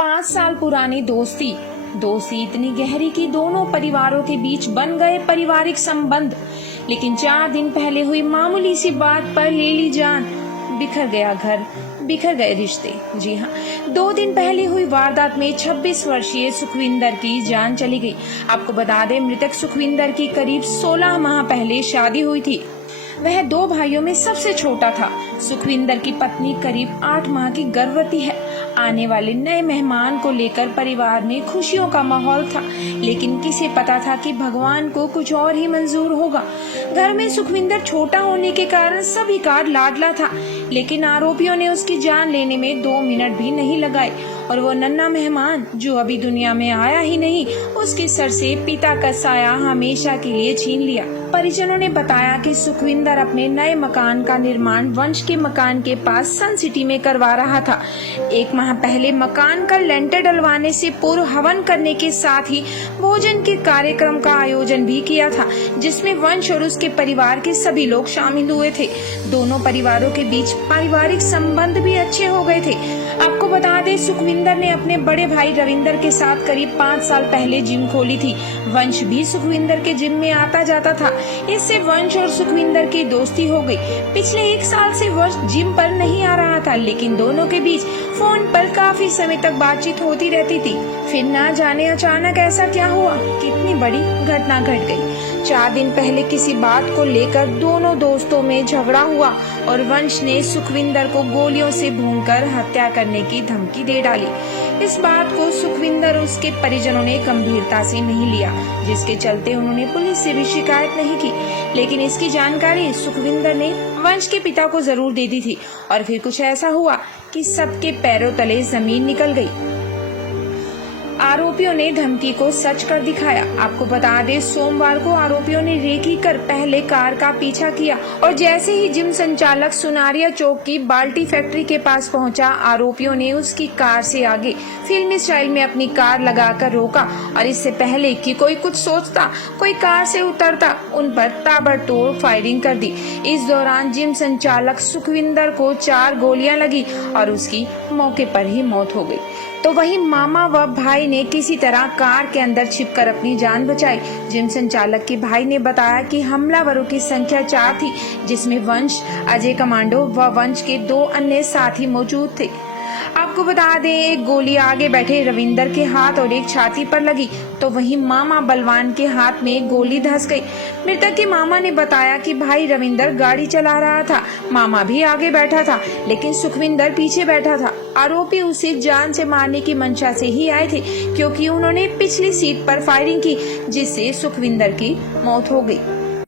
5 साल पुरानी दोस्ती इतनी गहरी कि दोनों परिवारों के बीच बन गए पारिवारिक संबंध। लेकिन 4 दिन पहले हुई मामूली सी बात पर ले ली जान, बिखर गया घर, बिखर गए रिश्ते। जी हाँ, 2 दिन पहले हुई वारदात में 26 वर्षीय सुखविंदर की जान चली गई। आपको बता दें, मृतक सुखविंदर की करीब 16 माह पहले शादी हुई थी। वह 2 भाइयों में सबसे छोटा था। सुखविंदर की पत्नी करीब 8 माह की गर्भवती है। आने वाले नए मेहमान को लेकर परिवार में खुशियों का माहौल था, लेकिन किसे पता था कि भगवान को कुछ और ही मंजूर होगा। घर में सुखविंदर छोटा होने के कारण सभी का लाडला था, लेकिन आरोपियों ने उसकी जान लेने में 2 मिनट भी नहीं लगाए और वो नन्हा मेहमान जो अभी दुनिया में आया ही नहीं, उसके सर से पिता का साया हमेशा के लिए छीन लिया। परिजनों ने बताया कि सुखविंदर अपने नए मकान का निर्माण वंश के मकान के पास सन सिटी में करवा रहा था। 1 माह पहले मकान का लेंटर डलवाने से पूर्व हवन करने के साथ ही भोजन के कार्यक्रम का आयोजन भी किया था, जिसमें वंश और उसके परिवार के सभी लोग शामिल हुए थे। दोनों परिवारों के बीच पारिवारिक संबंध भी अच्छे हो गए थे। आपको बता दें, सुखविंदर ने अपने बड़े भाई रविंदर के साथ करीब 5 साल पहले जिम खोली थी। वंश भी सुखविंदर के जिम में आता जाता था। इससे वंश और सुखविंदर की दोस्ती हो गई। पिछले 1 साल से वंश जिम पर नहीं आ रहा था, लेकिन दोनों के बीच फोन पर काफी समय तक बातचीत होती रहती थी। फिर ना जाने अचानक ऐसा क्या हुआ, कितनी बड़ी घटना घट गई। 4 दिन पहले किसी बात को लेकर दोनों दोस्तों में झगड़ा हुआ और वंश ने सुखविंदर को गोलियों से भूनकर हत्या करने की धमकी दे डाली। इस बात को सुखविंदर और उसके परिजनों ने गंभीरता से नहीं लिया, जिसके चलते उन्होंने पुलिस से भी शिकायत नहीं की। लेकिन इसकी जानकारी सुखविंदर ने वंश के पिता को जरूर दे दी थी और फिर कुछ ऐसा हुआ कि सबके पैरों तले जमीन निकल गई। आरोपियों ने धमकी को सच कर दिखाया। आपको बता दें, सोमवार को आरोपियों ने रेकी कर पहले कार का पीछा किया और जैसे ही जिम संचालक सुनारिया चौक की बाल्टी फैक्ट्री के पास पहुंचा, आरोपियों ने उसकी कार से आगे फिल्मी स्टाइल में अपनी कार लगाकर रोका और इससे पहले कि कोई कुछ सोचता, कोई कार से उतरता, उन पर ताबड़तोड़ फायरिंग कर दी। इस दौरान जिम संचालक सुखविंदर को 4 गोलियां लगी और उसकी मौके पर ही मौत हो गई। तो वहीं मामा व भाई ने किसी तरह कार के अंदर छिपकर अपनी जान बचाई। जिम संचालक के भाई ने बताया कि हमलावरों की संख्या 4 थी, जिसमें वंश, अजय कमांडो व वंश के 2 अन्य साथी मौजूद थे। आपको बता दें, एक गोली आगे बैठे रविंदर के हाथ और एक छाती पर लगी, तो वहीं मामा बलवान के हाथ में गोली धंस गई। मृतक के मामा ने बताया कि भाई रविंदर गाड़ी चला रहा था, मामा भी आगे बैठा था, लेकिन सुखविंदर पीछे बैठा था। आरोपी उसे जान से मारने की मंशा से ही आए थे, क्योंकि उन्होंने पिछली सीट पर फायरिंग की, जिससे सुखविंदर की मौत हो गई।